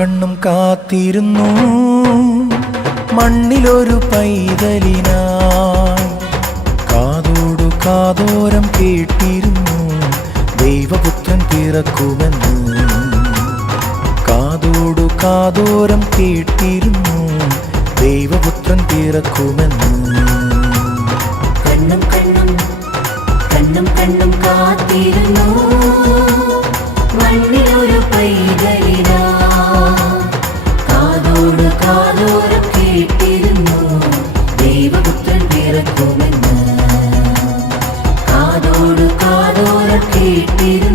കണ്ണും കാത്തിരുന്നു മണ്ണിലൊരു പൈതലിനായി. കാതോടു കാതോരം കേട്ടിരുന്നു ദൈവപുത്രൻ പിറക്കുമെന്ന്. കാതോടു കാതോരം കേട്ടിരുന്നു ദൈവപുത്രൻ പിറക്കുമെന്ന്. കണ്ണും കണ്ണും കണ്ണും കണ്ണും കാത്തിരുന്നു മണ്ണിലൊരു പൈതലിനാ. കാതോടു കാതോരം കേട്ടിരുന്നു ദൈവപുത്രൻ പിറക്കുമെന്ന്. കാതോടു കാതോരം കേട്ടിരുന്നു